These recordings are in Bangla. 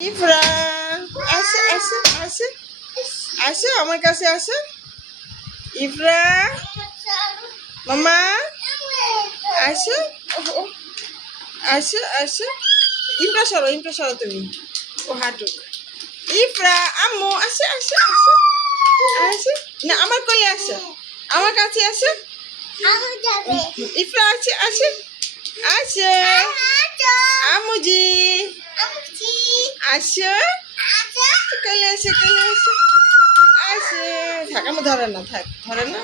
ইফরা আসো আসো আসো আসো আমার কাছে আসো ইফরা মামা আসো আসো আসো ইমরা সরো তুমি ও হাঁটুক ইফরা আম্মু আসো আসো আসো আসো না আমার কোলে আসো আমার কাছে আসো ইফরা আসো আসো আসো আম্মুজি আসো কোলে আসো আসো থাক আমি ধরে না থাক ধরে না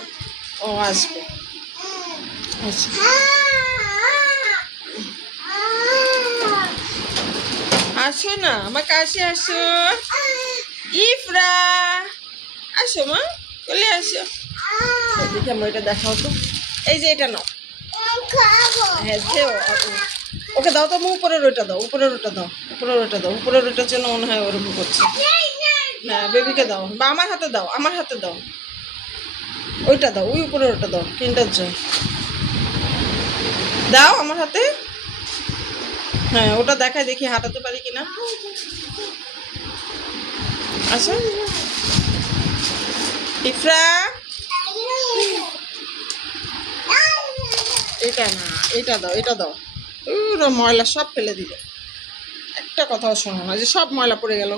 ও আসবে আচ্ছা আসো না আমার কাছে আসো ইফরা আসো মা চলে আসো দেখে আমার এটা দেখাও তো এই যে এটা নাও হ্যাঁ দেও ওকে দাও তো আমি উপরের ওইটা দাও উপরের ওটা দাও উপরের ওটার জন্য মনে হয় ওরকম করছে হ্যাঁ বেবিকে দাও বা আমার হাতে দাও ওইটা দাও ওই উপরের ওটা দাও কিন্ডার জয় দাও আমার হাতে হ্যাঁ ওটা দেখায় দেখি হাঁটাতে পারি কিনা আচ্ছা ইফরা এটা না এটা দাও ময়লা সব ফেলে দিলে একটা কথাও শোনো না যে সব ময়লা পড়ে গেল